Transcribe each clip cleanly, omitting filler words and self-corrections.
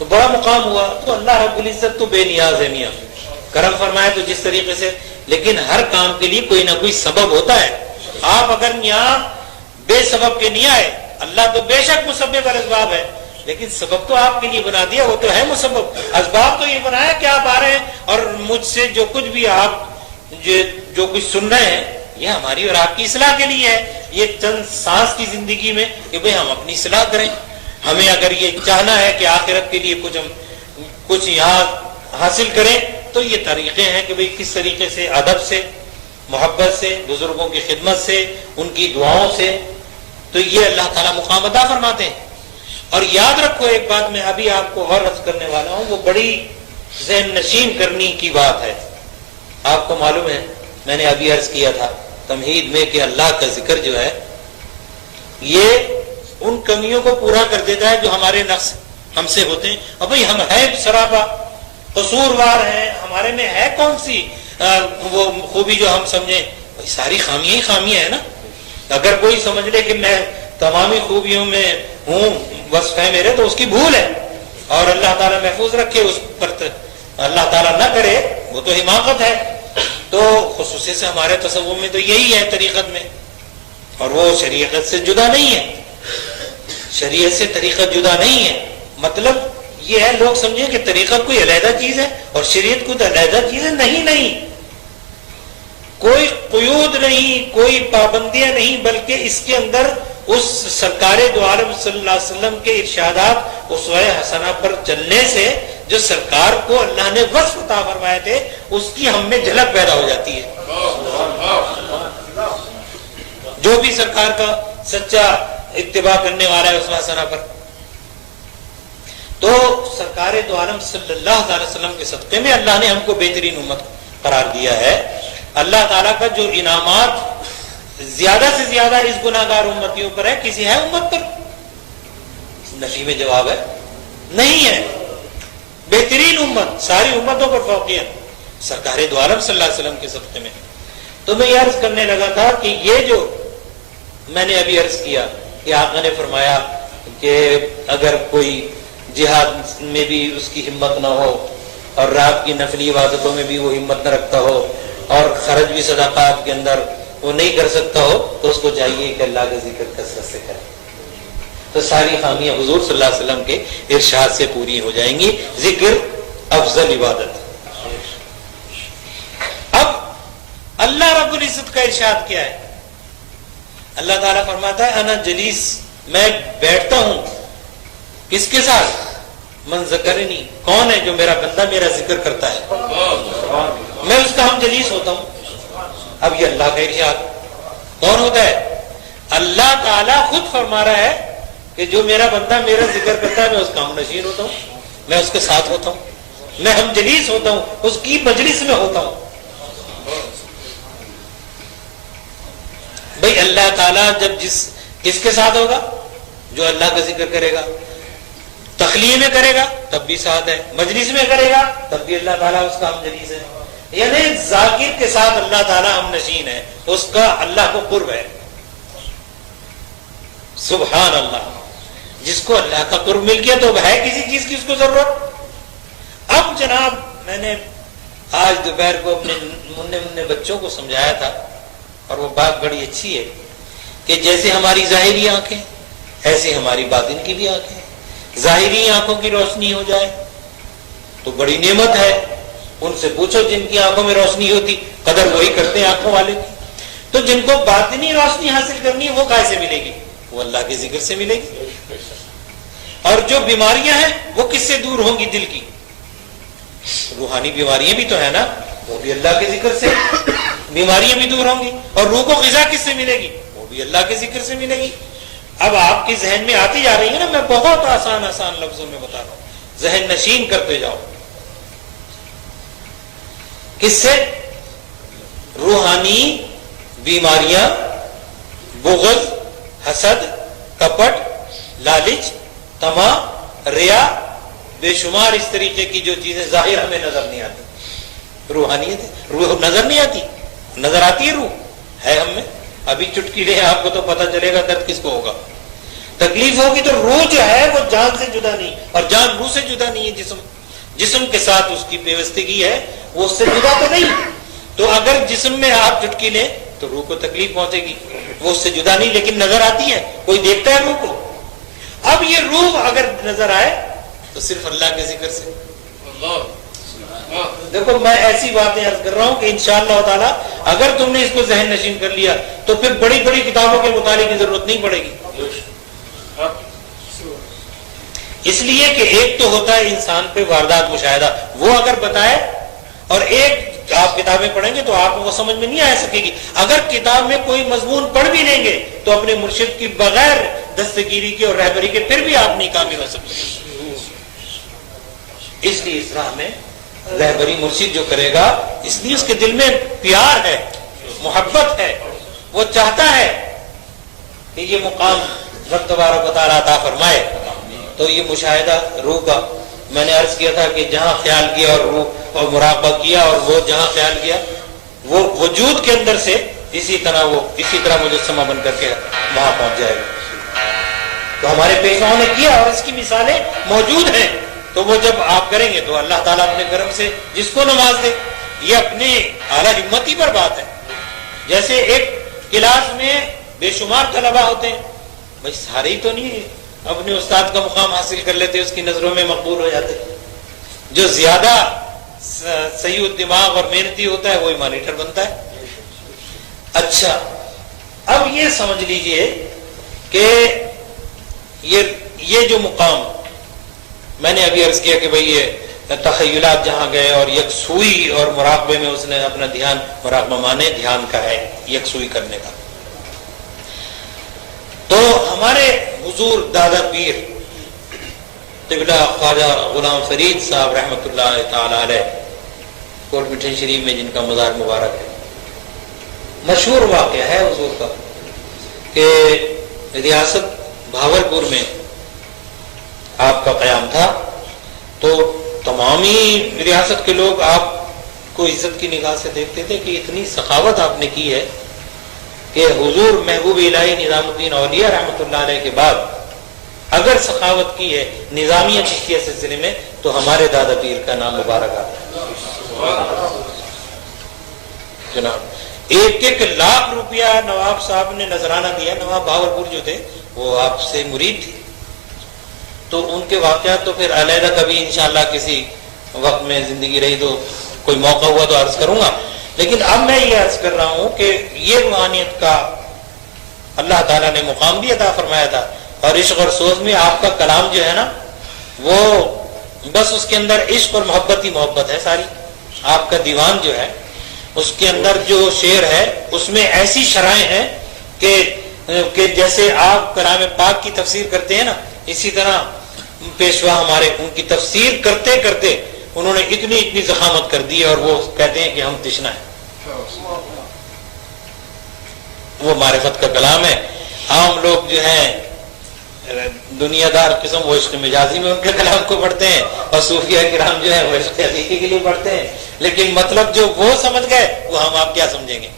تو بڑا مقام ہوا. تو اللہ رب العزت تو بے نیاز ہے میاں, کرم فرمائے تو جس طریقے سے, لیکن ہر کام کے لیے کوئی نہ کوئی سبب ہوتا ہے. آپ اگر یہاں بے سبب کے نہیں آئے, اللہ تو بے شک مسبب الاسباب ہے, لیکن سبب تو آپ کے لیے بنا دیا, وہ تو ہے مسبب. اسباب تو یہ بنایا کہ آپ آ رہے ہیں, اور مجھ سے جو کچھ بھی آپ جو کچھ سن رہے ہیں یہ ہماری اور آپ کی اصلاح کے لیے ہے. یہ چند سانس کی زندگی میں کہ بھئی ہم اپنی اصلاح کریں. ہمیں اگر یہ چاہنا ہے کہ آخرت کے لیے کچھ یہاں حاصل کریں, تو یہ طریقے ہیں کہ بھئی کس طریقے سے ادب سے, محبت سے, بزرگوں کی خدمت سے, ان کی دعاؤں سے, تو یہ اللہ تعالیٰ مقام عطا فرماتے ہیں. اور یاد رکھو ایک بات میں ابھی آپ کو اور عرض کرنے والا ہوں, وہ بڑی ذہن نشین کرنے کی بات ہے. آپ کو معلوم ہے, میں نے ابھی عرض کیا تھا تمہید میں کہ اللہ کا ذکر جو ہے یہ ان کمیوں کو پورا کر دیتا ہے جو ہمارے نقص ہم سے ہوتے ہیں. اور بھئی ہم ہیں سراپا قصوروار ہیں, ہمارے میں ہے کون سی وہ خوبی جو ہم سمجھیں؟ ساری خامیاں ہی خامیاں ہیں نا. اگر کوئی سمجھ لے کہ میں تمامی خوبیوں میں ہوں, وصف ہے میرے, تو اس کی بھول ہے. اور اللہ تعالیٰ محفوظ رکھے, اس پر اللہ تعالیٰ نہ کرے, وہ تو حماقت ہے. تو خصوصی سے ہمارے تصور میں تو یہی ہے طریقت میں, اور وہ شریعت سے جدا نہیں ہے. شریعت سے طریقت جدا نہیں ہے. مطلب یہ ہے لوگ سمجھیں کہ طریقت کوئی علیحدہ چیز ہے اور شریعت کوئی علیحدہ چیز ہے. نہیں, کوئی قیود نہیں, کوئی پابندیاں نہیں, بلکہ اس کے اندر اس سرکار دو عالم صلی اللہ علیہ وسلم کے ارشادات اسوہ حسنہ پر چلنے سے جو سرکار کو اللہ نے وصف عطا فرمائے تھے اس کی ہم میں جھلک پیدا ہو جاتی ہے. جو بھی سرکار کا سچا اتباع کرنے والا ہے اسوہ حسنہ پر, تو سرکار دو عالم صلی اللہ علیہ وسلم کے صدقے میں اللہ نے ہم کو بہترین امت قرار دیا ہے. اللہ تعالیٰ کا جو انعامات زیادہ سے زیادہ اس گناہگار امتیوں پر ہے, کسی ہے امت پر؟ نفی میں جواب ہے نہیں ہے. بہترین امت, ساری امتوں پر فوقیت سرکار دو عالم صلی اللہ علیہ وسلم کے صدقے میں. تو میں یہ عرض کرنے لگا تھا کہ یہ جو میں نے ابھی عرض کیا کہ آقا نے فرمایا کہ اگر کوئی جہاد میں بھی اس کی ہمت نہ ہو, اور رات کی نفلی عبادتوں میں بھی وہ ہمت نہ رکھتا ہو, اور خرچ بھی صدقات کے اندر وہ نہیں کر سکتا ہو, تو اس کو چاہیے کہ اللہ کا ذکر کثرت سے کرے. تو ساری خامیاں حضور صلی اللہ علیہ وسلم کے ارشاد سے پوری ہو جائیں گی. ذکر افضل عبادت. اب اللہ رب العزت کا ارشاد کیا ہے؟ اللہ تعالیٰ فرماتا ہے انا جلیس, میں بیٹھتا ہوں کس کے ساتھ؟ من ذکرنی, کون ہے جو میرا بندہ میرا ذکر کرتا ہے, میں اس کا ہم جلیس ہوتا ہوں. اب یہ اللہ کا ارشاد کون ہوتا ہے؟ اللہ تعالیٰ خود فرما رہا ہے کہ جو میرا بندہ میرا ذکر کرتا ہے میں اس کا ہم نشین ہوتا ہوں, میں اس کے ساتھ ہوتا ہوں, میں ہم جلیس ہوتا ہوں, اس کی مجلس میں ہوتا ہوں. بھئی اللہ تعالیٰ جب کس کے ساتھ ہوگا؟ جو اللہ کا ذکر کرے گا. تخلیہ میں کرے گا تب بھی ساتھ ہے, مجلس میں کرے گا تب بھی اللہ تعالیٰ اس کا ہم جلیس ہے. یعنی ذاکر کے ساتھ اللہ تعالیٰ ہم نشین ہے, اس کا اللہ کو قرب ہے. سبحان اللہ. جس کو اللہ کا قرب مل گیا تو ہے کسی چیز کی اس کو ضرورت. اب جناب میں نے آج دوپہر کو اپنے مننے بچوں کو سمجھایا تھا, اور وہ بات بڑی اچھی ہے کہ جیسے ہماری ظاہری آنکھیں ایسے ہماری باطن کی بھی آنکھیں. ظاہری آنکھوں کی روشنی ہو جائے تو بڑی نعمت ہے. ان سے پوچھو جن کی آنکھوں میں روشنی ہوتی, قدر وہی کرتے ہیں آنکھوں والے کی. تو جن کو باطنی روشنی حاصل کرنی ہے وہ کیسے ملے گی؟ وہ اللہ کے ذکر سے ملے گی. اور جو بیماریاں ہیں وہ کس سے دور ہوں گی؟ دل کی روحانی بیماریاں بھی تو ہے نا, وہ بھی اللہ کے ذکر سے بیماریاں بھی دور ہوں گی. اور روح کو غذا کس سے ملے گی؟ وہ بھی اللہ کے ذکر سے ملے گی. اب آپ کی ذہن میں آتی جا رہی ہے نا, میں بہت آسان لفظوں میں بتا رہا ہوں, ذہن نشین کرتے جاؤ. کس سے؟ روحانی بیماریاں, بغض, حسد, کپٹ, لالچ, طمع, ریا, بے شمار اس طریقے کی جو چیزیں ظاہر ہمیں نظر نہیں آتی. روحانیت ہے, روح نظر نہیں آتی, نظر آتی ہے روح ہے ہم میں. ابھی چٹکی لے آپ کو تو پتہ چلے گا درد کس کو ہوگا. تکلیف ہوگی تو روح جو ہے وہ جان سے جدا نہیں، اور جان روح سے جدا نہیں ہے، جسم کے ساتھ اس کی پیوستگی ہے، وہ اس سے جدا تو نہیں. تو اگر جسم میں آپ چٹکی لیں تو روح کو تکلیف پہنچے گی، وہ اس سے جدا نہیں، لیکن نظر آتی ہے، کوئی دیکھتا ہے روح کو. اب یہ روح اگر نظر آئے تو صرف اللہ کے ذکر سے. دیکھو میں ایسی باتیں عرض کر رہا ہوں کہ انشاءاللہ تعالی اگر تم نے اس کو ذہن نشین کر لیا تو پھر بڑی بڑی کتابوں کے مطالعے کی ضرورت نہیں پڑے گی. اس لیے کہ ایک تو ہوتا ہے انسان پہ واردات مشاہدہ، وہ اگر بتائے، اور ایک آپ کتابیں پڑھیں گے تو آپ کو وہ سمجھ میں نہیں آ سکے گی. اگر کتاب میں کوئی مضمون پڑھ بھی لیں گے تو اپنے مرشد کی بغیر دستگیری کے اور رہبری کے پھر بھی آپ نہیں کامل ہو سکتے. اس لیے اس راہ میں رہبری مرشد جو کرے گا، اس لیے اس کے دل میں پیار ہے، محبت ہے، وہ چاہتا ہے کہ یہ مقام رب تبارک و تعالیٰ عطا فرمائے. تو یہ مشاہدہ روح کا، میں نے عرض کیا تھا کہ جہاں خیال کیا اور روح اور مراقبہ کیا، اور وہ جہاں خیال کیا وہ وجود کے اندر سے اسی طرح مجسمہ بن کر کے وہاں پہنچ جائے گا. تو ہمارے پیشواؤں نے کیا اور اس کی مثالیں موجود ہیں. تو وہ جب آپ کریں گے تو اللہ تعالیٰ اپنے کرم سے جس کو نواز دے. یہ اپنے اعلیٰ ہمتی پر بات ہے. جیسے ایک کلاس میں بے شمار طلباء ہوتے ہیں، بھائی سارے ہی تو نہیں اپنے استاد کا مقام حاصل کر لیتے، اس کی نظروں میں مقبول ہو جاتے. جو زیادہ صحیح دماغ اور محنتی ہوتا ہے وہی مانیٹر بنتا ہے. اچھا اب یہ سمجھ لیجئے کہ یہ جو مقام میں نے ابھی عرض کیا کہ بھئی یہ تخیلات جہاں گئے اور یکسوئی اور مراقبے میں اس نے اپنا دھیان، مراقبہ مانے دھیان کا ہے، یکسوئی کرنے کا. تو ہمارے حضور دادا پیر قبلہ خواجہ غلام فرید صاحب رحمۃ اللہ تعالی علیہ، کوٹ مٹھن شریف میں جن کا مزار مبارک ہے، مشہور واقعہ ہے حضور کا کہ ریاست بھاولپور میں آپ کا قیام تھا. تو تمام ہی ریاست کے لوگ آپ کو عزت کی نگاہ سے دیکھتے تھے کہ اتنی سخاوت آپ نے کی ہے کہ حضور محبوب الہی نظام الدین اولیاء رحمۃ اللہ علیہ کے بعد اگر سخاوت کی ہے نظامیہ چشتیہ سلسلے میں تو ہمارے دادا پیر کا نام مبارک آتا ہے. جناب 1 لاکھ روپیہ نواب صاحب نے نذرانہ دیا. نواب بھاولپور جو تھے وہ آپ سے مرید تھے. تو ان کے واقعات تو پھر علیحدہ کبھی انشاءاللہ کسی وقت میں زندگی رہی تو کوئی موقع ہوا تو عرض کروں گا. لیکن اب میں یہ عرض کر رہا ہوں کہ یہ روحانیت کا اللہ تعالیٰ نے مقام بھی عطا فرمایا تھا. اور عشق اور سوز میں آپ کا کلام جو ہے نا وہ بس اس کے اندر عشق اور محبت ہی محبت ہے ساری. آپ کا دیوان جو ہے اس کے اندر جو شعر ہے اس میں ایسی شرائیں ہیں کہ جیسے آپ کلام پاک کی تفسیر کرتے ہیں نا، اسی طرح پیشوا ہمارے ان کی تفسیر کرتے کرتے انہوں نے اتنی ضخامت کر دی اور وہ کہتے ہیں کہ ہم تشنا ہے. وہ معرفت کا کلام ہے. عام لوگ جو ہیں دنیا دار قسم وہ عشق مجازی میں ان کے کلام کو پڑھتے ہیں، اور صوفیہ کرام جو ہے وہ عشق حقیقی کے لیے پڑھتے ہیں. لیکن مطلب جو وہ سمجھ گئے وہ ہم آپ کیا سمجھیں گے،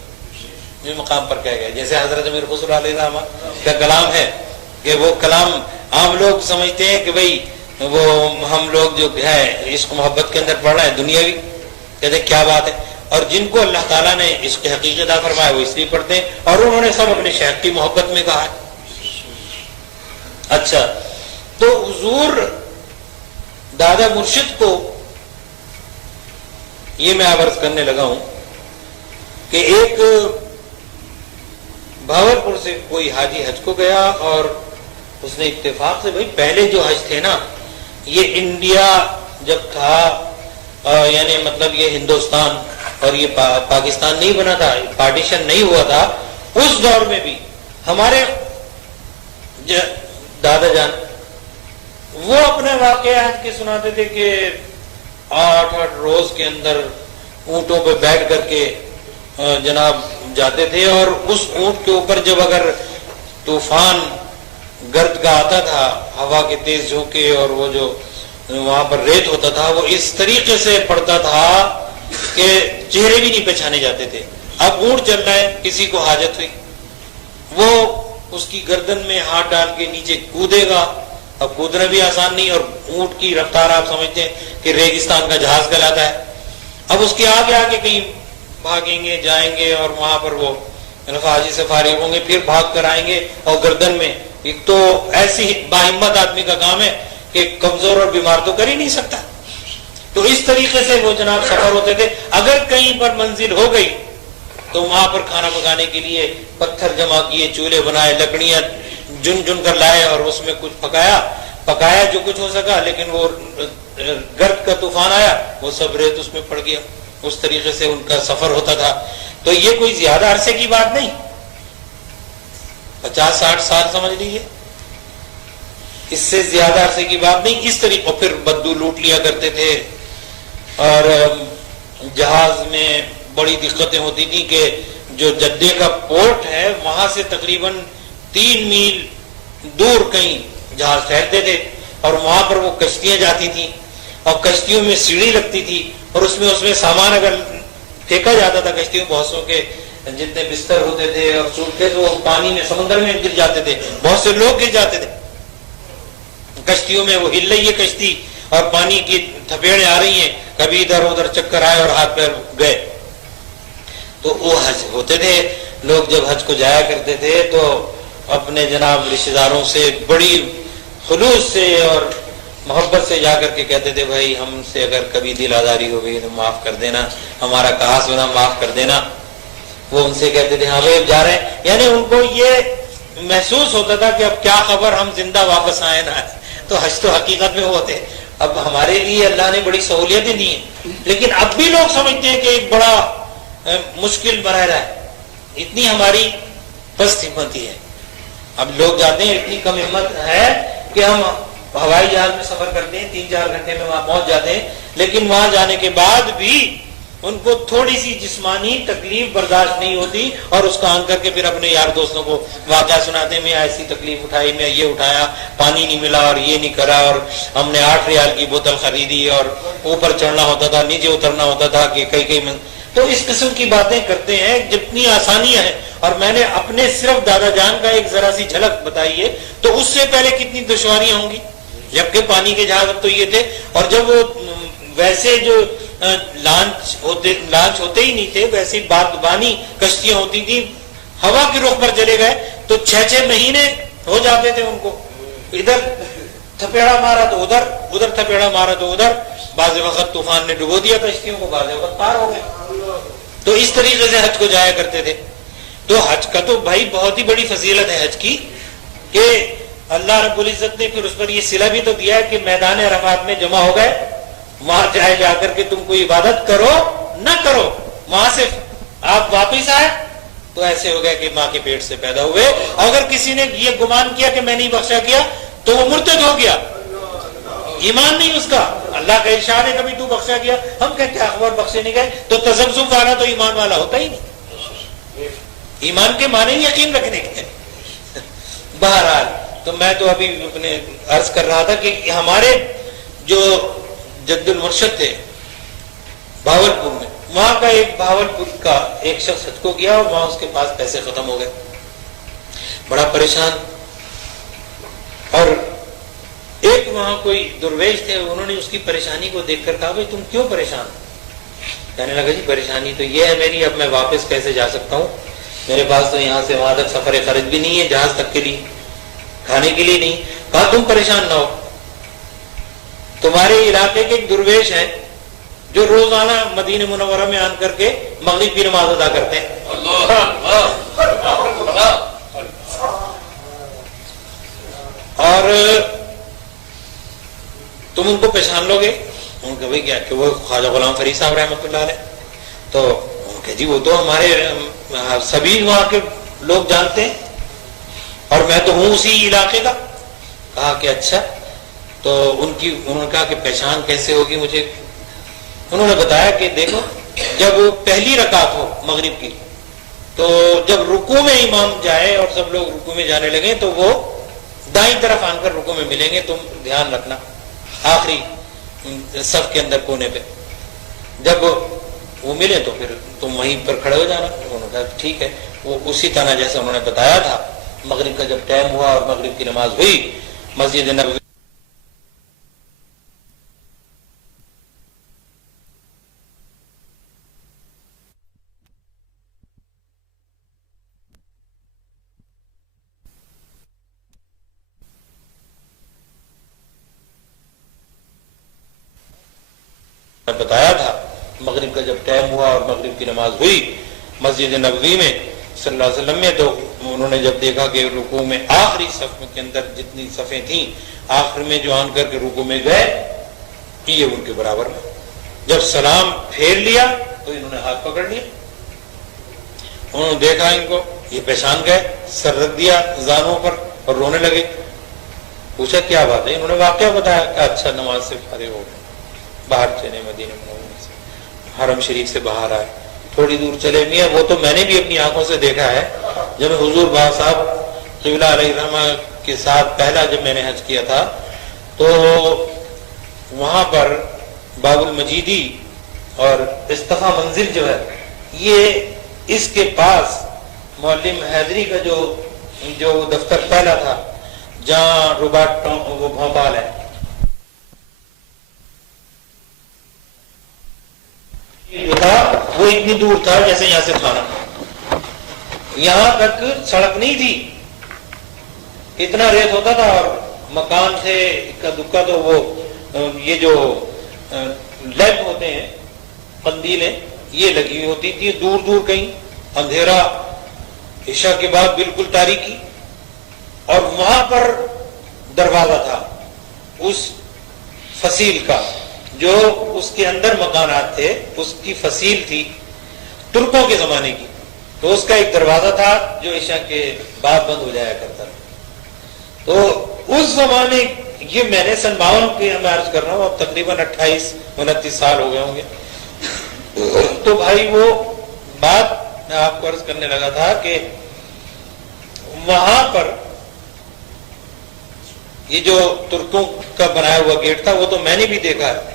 جو مقام پر کہہ گئے. جیسے حضرت امیر خسرو علیہ السلام کا کلام ہے کہ وہ کلام عام لوگ سمجھتے ہیں کہ بھئی وہ ہم لوگ جو ہے عشق محبت کے اندر پڑھ رہے ہیں دنیاوی، کہتے ہیں کیا بات ہے. اور جن کو اللہ تعالیٰ نے عشق حقیقی عطا فرمایا وہ اس لیے پڑھتے ہیں، اور انہوں نے سب اپنے شیخ کی محبت میں کہا ہے. اچھا تو حضور دادا مرشد کو یہ میں عرض کرنے لگا ہوں کہ ایک بھاولپور سے کوئی حاجی حج کو گیا اور اس نے اتفاق سے، بھائی پہلے جو حج تھے نا یہ انڈیا جب تھا یعنی مطلب یہ ہندوستان اور یہ پاکستان نہیں بنا تھا، پارٹیشن نہیں ہوا تھا، اس دور میں بھی ہمارے دادا جان وہ اپنے واقعات کے سناتے تھے کہ 8 روز کے اندر اونٹوں پہ بیٹھ کر کے جناب جاتے تھے، اور اس اونٹ کے اوپر جب اگر طوفان گرد کا آتا تھا، ہوا کے تیز جھونکے اور وہ جو وہاں پر ریت ہوتا تھا وہ اس طریقے سے پڑتا تھا کہ چہرے بھی نہیں پہچانے جاتے تھے. اب اونٹ چل رہا ہے، کسی کو حاجت ہوئی، وہ اس کی گردن میں ہاتھ ڈال کے نیچے کودے گا. اب کودنا بھی آسان نہیں, اور اونٹ کی رفتار آپ سمجھتے ہیں کہ ریگستان کا جہاز کہلاتا ہے. اب اس کے آگے آگے کہیں بھاگیں گے, جائیں گے, اور وہاں پر وہ حاجی سے فارغ ہوں گے, پھر بھاگ کر آئیں گے, اور گردن میں ایک تو ایسی باہمت آدمی کا کام ہے کہ کمزور اور بیمار تو کر ہی نہیں سکتا. تو اس طریقے سے وہ جناب سفر ہوتے تھے. اگر کہیں پر منزل ہو گئی تو وہاں پر کھانا پکانے کے لیے پتھر جمع کیے, چولہے بنائے, لکڑیاں جن جن کر لائے, اور اس میں کچھ پکایا جو کچھ ہو سکا. لیکن وہ گرد کا طوفان آیا, وہ سب ریت اس میں پڑ گیا. اس طریقے سے ان کا سفر ہوتا تھا. تو یہ کوئی زیادہ عرصے کی بات نہیں, 50-60 سال سمجھ لیجیے, اس سے زیادہ عرصے کی بات نہیں. اس طریقے پھر بدو لوٹ لیا کرتے تھے, اور جہاز میں بڑی دقتیں ہوتی تھی کہ جو جدے کا پورٹ ہے وہاں سے تقریباً 3 میل دور کہیں جہاز ٹھہرتے تھے, اور وہاں پر وہ کشتیاں جاتی تھیں, اور کشتیوں میں سیڑھی لگتی تھی, اور اس میں سامان اگر پھینکا جاتا تھا کشتیوں, بہت سو کے جتنے بستر ہوتے تھے اور سوٹکیس, وہ پانی میں سمندر میں گر جاتے تھے, بہت سے لوگ گر جاتے تھے کشتیوں میں. وہ ہل رہی ہے کشتی اور پانی کی تھپیڑیں آ رہی ہیں, کبھی ادھر ادھر چکر آئے اور ہاتھ پیر گئے. تو وہ حج ہوتے تھے. لوگ جب حج کو جایا کرتے تھے تو اپنے جناب رشتہ داروں سے بڑی خلوص سے اور محبت سے جا کر کے کہتے تھے, بھائی ہم سے اگر کبھی دل آزاری ہو گئی تو معاف کر دینا, ہمارا کہا سنا معاف کر دینا. وہ ان سے کہتے تھے, ہاں بھائی اب جا رہے ہیں. یعنی ان کو یہ محسوس ہوتا تھا کہ اب کیا خبر ہم زندہ واپس آئے نہ آئے. تو حج تو حقیقت میں وہ ہوتے. اب ہمارے لیے اللہ نے بڑی سہولیتیں دی ہیں, لیکن اب بھی لوگ سمجھتے ہیں کہ ایک بڑا مشکل مرحلہ ہے. اتنی ہماری پست ہمتی ہے. اب لوگ جاتے ہیں, اتنی کم ہمت ہے کہ ہم ہوائی جہاز میں سفر کرتے ہیں, 3-4 گھنٹے میں وہاں پہنچ جاتے ہیں, لیکن وہاں جانے کے بعد بھی ان کو تھوڑی سی جسمانی تکلیف برداشت نہیں ہوتی, اور اس کا آن کر کے پھر اپنے یار دوستوں کو واقعہ سناتے ہیں, میں ایسی تکلیف اٹھائی, میں یہ اٹھایا, پانی نہیں ملا اور یہ نہیں کرا, اور ہم نے 8 ریال کی بوتل خریدی, اور اوپر چڑھنا ہوتا تھا, نیچے اترنا ہوتا تھا کہ کئی تو اس قسم کی باتیں کرتے ہیں. جتنی آسانیاں ہیں, اور میں نے اپنے صرف دادا جان کا ایک ذرا سی جھلک بتائی ہے, تو اس سے پہلے کتنی دشواریاں ہوں گی. جبکہ پانی کے جہاز اب تو یہ تھے, اور جب وہ ویسے جو لانچ ہوتے ہی نہیں تھے, ویسے بادبانی کشتیاں ہوتی تھی, ہوا کے رخ پر چلے گئے تو 6-6 مہینے ہو جاتے تھے ان کو. ادھر تھپیڑا مارا تو ادھر, ادھر تھپیڑا مارا تو ادھر. بعض وقت طوفان نے ڈبو دیا کشتیوں کو, بعض وقت پار ہو گئے. تو اس طریقے سے حج کو جایا کرتے تھے. تو حج کا تو بھائی بہت ہی بڑی فضیلت ہے حج کی, کہ اللہ رب العزت نے پھر اس پر یہ صلہ بھی تو دیا ہے کہ میدان عرفات میں جمع ہو گئے, وہاں چاہے جا کر کے تم کوئی عبادت کرو نہ کرو, وہاں سے آپ واپس آئے تو ایسے ہو گئے کہ ماں کے پیٹ سے پیدا ہوئے. اگر کسی نے یہ گمان کیا کہ میں نہیں بخشا کیا تو وہ مرتد ہو گیا, ایمان نہیں اس کا. اللہ کا ارشاد ہے کبھی تو بخشا کیا, ہم کہتے ہیں اخبار بخشے نہیں گئے, تو تذبذب والا تو ایمان والا ہوتا ہی نہیں. ایمان کے معنی یقین رکھنے کے. بہرحال تو میں تو ابھی اپنے عرض کر رہا تھا کہ ہمارے جو جد المرشد تھے بھاولپور میں, وہاں کا ایک بھاولپور کا ایک شخص حج کو گیا, اور وہاں اس کے پاس پیسے ختم ہو گئے, بڑا پریشان. اور ایک وہاں کوئی درویش تھے, انہوں نے اس کی پریشانی کو دیکھ کر کہا, بھائی تم کیوں پریشان؟ کہنے لگا, جی پریشانی تو یہ ہے میری, اب میں واپس کیسے جا سکتا ہوں, میرے پاس تو یہاں سے وہاں تک سفر خرچ بھی نہیں ہے, جہاز تک کے لیے, کھانے کے لیے نہیں. کہا تم پریشان نہ ہو, تمہارے علاقے کے ایک درویش ہیں جو روزانہ مدینہ منورہ میں آن کر کے مغرب کی نماز ادا کرتے ہیں. اور تم ان کو پہچان لو گے؟ ان کا بھائی کیا کہ وہ خواجہ غلام فرید صاحب رحمۃ اللہ علیہ. تو ان کے جی وہ تو ہمارے سبھی وہاں کے لوگ جانتے ہیں, اور میں تو ہوں اسی علاقے کا. کہا کہ اچھا, تو انہوں نے کہا کہ پہچان کیسے ہوگی مجھے؟ انہوں نے بتایا کہ دیکھو, جب پہلی رکعت ہو مغرب کی, تو جب رکوع میں امام جائے اور سب لوگ رکوع میں جانے لگے تو وہ دائیں طرف آن کر رکوع میں ملیں گے, تم دھیان رکھنا, آخری صف کے اندر کونے پہ. جب وہ ملے تو پھر تم وہیں پر کھڑے ہو جانا. انہوں نے کہا ٹھیک ہے. وہ اسی طرح جیسے انہوں نے بتایا تھا مغرب کا جب ٹائم ہوا اور مغرب کی نماز ہوئی مسجد نبوی بتایا تھا، مغرب کا جب ٹائم ہوا اور مغرب کی نماز ہوئی مسجد نبوی میں صلی اللہ علیہ وسلم میں، تو انہوں نے جب دیکھا کہ رکوع میں آخری صف کے اندر جتنی صفیں تھیں آخر میں جو آن کر کے رکوع میں گئے یہ ان کے برابر میں، جب سلام پھیر لیا تو انہوں نے ہاتھ پکڑ لیا، انہوں نے دیکھا ان کو، یہ پہچان گئے، سر رکھ دیا زانوں پر اور رونے لگے۔ پوچھا کیا بات ہے؟ انہوں نے واقعہ بتایا کہ اچھا نماز سے فارغ ہو گئے، باہر چلے مدینہ منورہ سے، حرم شریف سے باہر آئے، تھوڑی دور چلے میاں وہ تو میں نے بھی اپنی آنکھوں سے دیکھا ہے، جب حضور با صاحب قبلہ علیہ الرحمہ کے ساتھ پہلا جب میں نے حج کیا تھا تو وہاں پر باب المجیدی اور استفا منزل جو ہے یہ اس کے پاس معلم حیدری کا جو دفتر پہلا تھا جہاں روباٹ وہ بھوپال ہے، جو تھا وہ اتنی دور تھا جیسے یہاں سے کھانا، یہاں تک سڑک نہیں تھی، اتنا ریت ہوتا تھا اور مکان سے اکا دکا تو وہ یہ جو لیمپ ہوتے ہیں قندیلیں یہ لگی ہوئی ہوتی تھی، دور دور کہیں اندھیرا، عشاء کے بعد بالکل تاریکی، اور وہاں پر دروازہ تھا اس فصیل کا جو اس کے اندر مکانات تھے، اس کی فصیل تھی ترکوں کے زمانے کی، تو اس کا ایک دروازہ تھا جو عشاء کے بعد بند ہو جایا کرتا تھا۔ تو اس زمانے یہ میں نے سن 52 کے میں عرض کر رہا ہوں، اب تقریباً 28-29 سال ہو گئے ہوں گے، تو بھائی وہ بات میں آپ کو عرض کرنے لگا تھا کہ وہاں پر یہ جو ترکوں کا بنایا ہوا گیٹ تھا وہ تو میں نے بھی دیکھا ہے،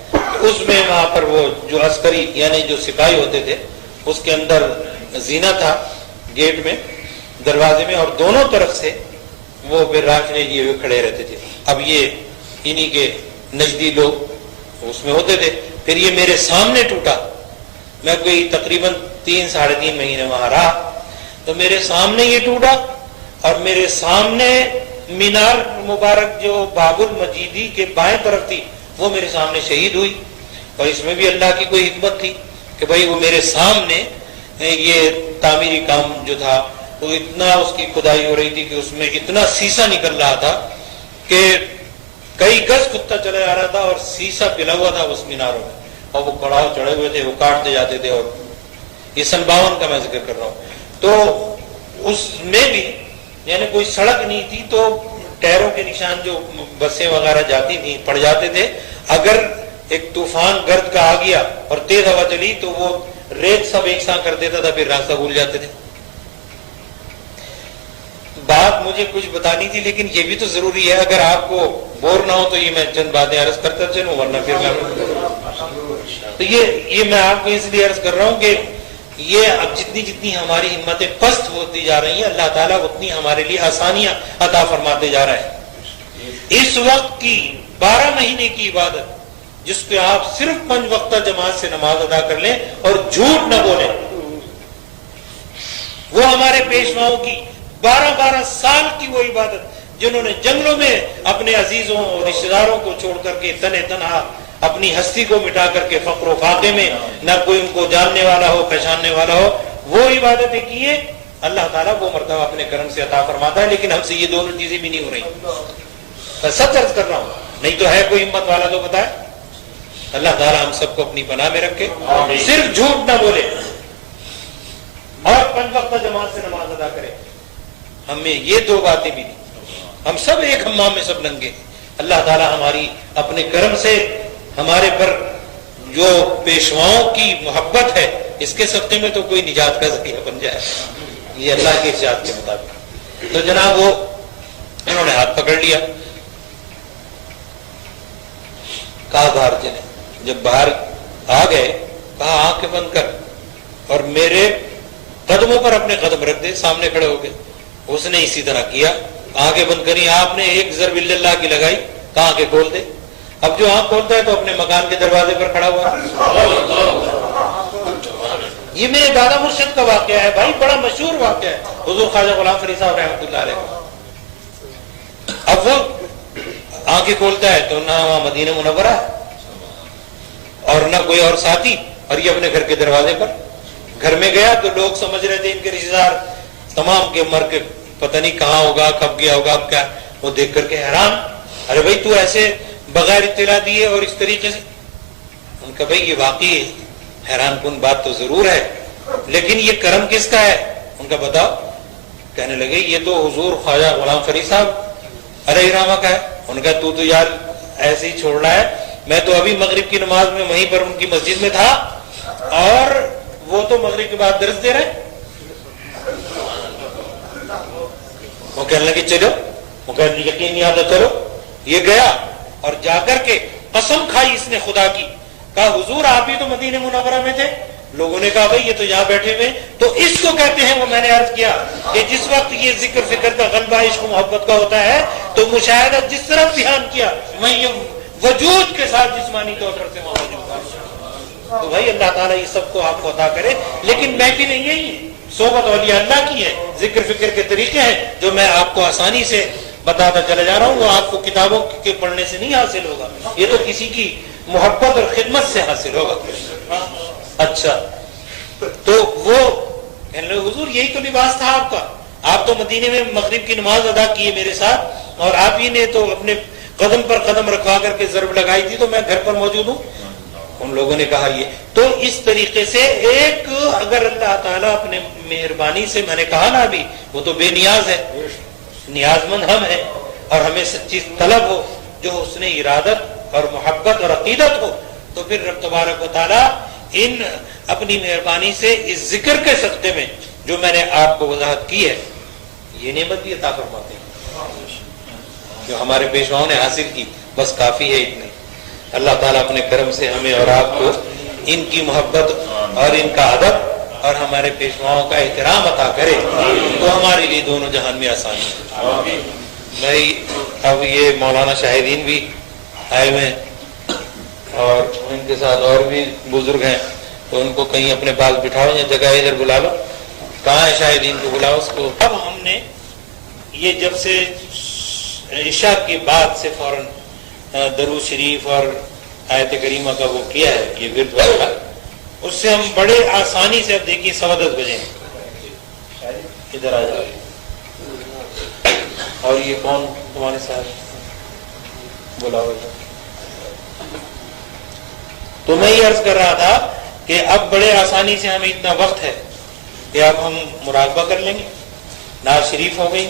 اس میں وہاں پر وہ جو عسکری یعنی جو سپاہی ہوتے تھے اس کے اندر زینہ تھا گیٹ میں دروازے میں، اور دونوں طرف سے وہ پھر راشنے لیے ہوئے کھڑے رہتے تھے۔ اب یہ انہی کے نجدی لوگ اس میں ہوتے تھے، پھر یہ میرے سامنے ٹوٹا، میں کوئی تقریباً 3-3.5 مہینے وہاں رہا، تو میرے سامنے یہ ٹوٹا اور میرے سامنے مینار مبارک جو باب المجیدی کے بائیں طرف تھی وہ میرے سامنے شہید ہوئی، اور اس میں بھی اللہ کی کوئی حکمت تھی کہ بھائی وہ میرے سامنے یہ تعمیری کام جو تھا تو اتنا اس کی کھدائی ہو رہی تھی کہ اس میں اتنا سیسا نکل رہا تھا کہ کئی گز کتا چلا جا رہا تھا اور سیسا پلا ہوا تھا اس میناروں میں، اور وہ کڑاؤ چڑھے ہوئے تھے، وہ کاٹتے جاتے تھے، اور یہ سن 52 کا میں ذکر کر رہا ہوں۔ تو اس میں بھی یعنی کوئی سڑک نہیں تھی، تو ٹائروں کے نشان جو بسیں وغیرہ جاتی تھیں پڑ جاتے تھے، اگر ایک طوفان گرد کا آ گیا اور تیز ہوا چلی تو وہ ریت سب ایک ساتھ کر دیتا تھا، پھر راستہ بھول جاتے تھے۔ بات مجھے کچھ بتانی تھی لیکن یہ بھی تو ضروری ہے، اگر آپ کو بور نہ ہو تو یہ میں چند باتیں عرض کرتا چلوں، ورنہ پھر میں تو یہ میں آپ کو اس لیے عرض کر رہا ہوں کہ یہ اب جتنی ہماری ہمتیں پست ہوتی جا رہی ہیں اللہ تعالیٰ اتنی ہمارے لیے آسانیاں عطا فرماتے جا رہا ہے۔ اس وقت کی 12 مہینے کی عبادت جس کو آپ صرف 5 وقتہ جماعت سے نماز ادا کر لیں اور جھوٹ نہ بولیں، وہ ہمارے پیشواؤں کی 12 سال کی وہ عبادت جنہوں نے جنگلوں میں اپنے عزیزوں اور رشتہ داروں کو چھوڑ کر کے تنے تنہا اپنی ہستی کو مٹا کر کے فقر و فاقے میں نہ کوئی ان کو جاننے والا ہو پہچاننے والا ہو وہ عبادتیں کیے، اللہ تعالیٰ وہ مرتبہ اپنے کرم سے عطا فرماتا ہے، لیکن ہم سے یہ دونوں چیزیں بھی نہیں ہو رہی۔ میں سچ عرض کر رہا ہوں، نہیں تو ہے کوئی ہمت والا تو بتائے۔ اللہ تعالیٰ ہم سب کو اپنی پناہ میں رکھے، صرف جھوٹ نہ بولے اور 5 وقتہ جماعت سے نماز ادا کرے۔ ہمیں یہ 2 باتیں بھی نہیں، ہم سب ایک حمام میں سب ننگے۔ اللہ تعالیٰ ہماری اپنے کرم سے ہمارے پر جو پیشواؤں کی محبت ہے اس کے صدقے میں تو کوئی نجات کا ذریعہ بن جائے، یہ اللہ کے ارشاد کے مطابق۔ تو جناب وہ انہوں نے ہاتھ پکڑ لیا، کہا باہر چلے۔ جب باہر آ گئے کہا آنکھیں بند کر اور میرے قدموں پر اپنے قدم رکھ دے، سامنے کھڑے ہو گئے۔ اس نے اسی طرح کیا, آنکھیں بند کری, آپ نے ایک ضرب اللہ کی لگائی, کہاں آنکھیں کھول دے. اب جو آنکھ کھولتا ہے تو اپنے مکان کے دروازے پر کھڑا ہوا. یہ میرے دادا مرشد کا واقعہ ہے بھائی, بڑا مشہور واقعہ ہے, حضور خواجہ غلام فرید صاحب رحمۃ اللہ علیہ. اب وہ آنکھیں کھولتا ہے تو نہ وہاں مدینہ منورہ ہے اور نہ کوئی اور ساتھی, اور یہ اپنے گھر کے دروازے پر. گھر میں گیا تو لوگ سمجھ رہے تھے ان کے رشتے دار تمام کے مر کے پتہ نہیں کہاں ہوگا, کب گیا ہوگا, اب کیا. وہ دیکھ کر کے حیران, ارے بھائی تو ایسے بغیر اطلاع دیے اور اس طریقے سے. ان کا بھائی یہ واقعی حیران کن بات تو ضرور ہے, لیکن یہ کرم کس کا ہے؟ ان کا بتاؤ. کہنے لگے یہ تو حضور خواجہ غلام فرید صاحب علیہ رحمہ کا ہے. ان کا تو یار ایسے ہی چھوڑ رہا ہے, میں تو ابھی مغرب کی نماز میں وہیں پر ان کی مسجد میں تھا اور وہ تو مغرب کے بعد درس دے رہے. وہ کہنے لگے چلو, وہ کہنے یقین نہیں آتا, چلو. یہ گیا اور جا کر کے قسم کھائی اس نے خدا کی, کہا حضور آپ ہی تو مدینہ منورہ میں تھے. لوگوں نے کہا بھائی یہ تو یہاں بیٹھے ہوئے, تو اس کو کہتے ہیں, وہ میں نے عرض کیا کہ جس وقت یہ ذکر فکر کا غلبہ عشق و محبت کا ہوتا ہے تو مشاہدہ جس طرح دھیان کیا میں یہ وجود کے ساتھ جسمانی طور پر سے موجود ہوں. تو بھائی اللہ تعالیٰ یہ سب کو آپ کو عطا کرے, لیکن محفل نہیں ہے, یہ صحبت اولیاء اللہ کی ہے, ذکر فکر کے طریقے ہیں جو میں آپ کو آسانی سے بتاتا چلا جا رہا ہوں. وہ آپ کو کتابوں کے پڑھنے سے نہیں حاصل ہوگا, یہ تو کسی کی محبت اور خدمت سے حاصل ہوگا. اچھا, تو وہ حضور یہی تو لباس تھا آپ کا, آپ تو مدینے میں مغرب کی نماز ادا کیے میرے ساتھ, اور آپ ہی نے تو اپنے قدم پر قدم رکھوا کر کے ضرب لگائی تھی, تو میں گھر پر موجود ہوں. ان لوگوں نے کہا یہ تو اس طریقے سے ایک, اگر اللہ تعالیٰ اپنے مہربانی سے, میں نے کہا نا ابھی, وہ تو بے نیاز ہے, نیاز مند ہم ہیں, اور ہمیں سچی طلب ہو جو حسن ارادت اور محبت اور عقیدت ہو, تو پھر رب تبارک و تعالیٰ ان اپنی مہربانی سے اس ذکر کے صدقے میں جو میں نے آپ کو وضاحت کی ہے یہ نعمت بھی عطا فرماتے ہیں جو ہمارے پیشواؤں نے حاصل کی. بس کافی ہے اتنی. اللہ تعالیٰ اپنے کرم سے ہمیں اور آپ کو ان کی محبت اور ان کا ادب اور ہمارے پیشواؤں کا احترام عطا کرے, تو ہمارے لیے دونوں جہان میں آسانی ہے. بھائی اب یہ مولانا شاہدین بھی آئے ہوئے ہیں اور ان کے ساتھ اور بھی بزرگ ہیں, تو ان کو کہیں اپنے پاس بٹھاؤ یا جگہ ادھر بلا لو. کہاں ہے شاہدین کو بلاؤ اس کو. اب ہم نے یہ جب سے عشاء کے بعد سے فوراً درود شریف اور آیت کریمہ کا وہ کیا ہے یہ ورد والا, اس سے ہم بڑے آسانی سے, اب دیکھیے 10:15 بجے ادھر آ جائے. اور یہ کون تمہارے ساتھ بلاؤ. تو میں یہ عرض کر رہا تھا کہ اب بڑے آسانی سے ہمیں اتنا وقت ہے کہ اب ہم مراقبہ کر لیں گے. نعت شریف ہو گئی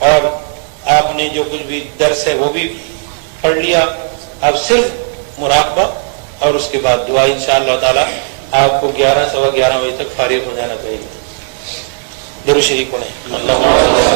اور آپ نے جو کچھ بھی درس ہے وہ بھی پڑھ لیا, اب صرف مراقبہ اور اس کے بعد دعا. انشاءاللہ تعالی آپ کو 11 سوا 11 بجے تک فارغ ہو جانا چاہیے. درود شریف پڑھیں. اللہ